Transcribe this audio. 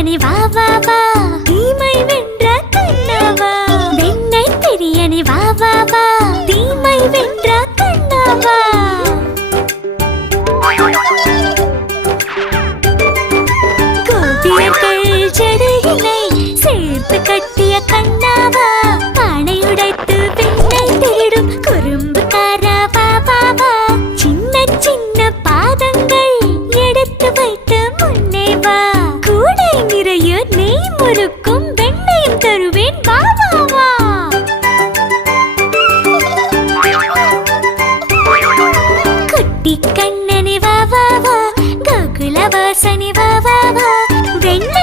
பிரியனே வா வா வா தீமை வென்ற கண்ணாவா வெண்ணை பிரியனே வா வா வா தீமை வென்ற கண்ணாவா கோபியர்கள் ஜடையினை சேர்த்து கட்டிய கண்ணாவா பானை உடைத்து வெண்ணை திருடும் குறும்புக்காரா வா வா வா சின்ன சின்ன பாதங்கள் எடுத்து வைத்து முன்னே வா கூடை நிறைய நெய் முறுக்கும் வெண்ணையும் தருவேன் வா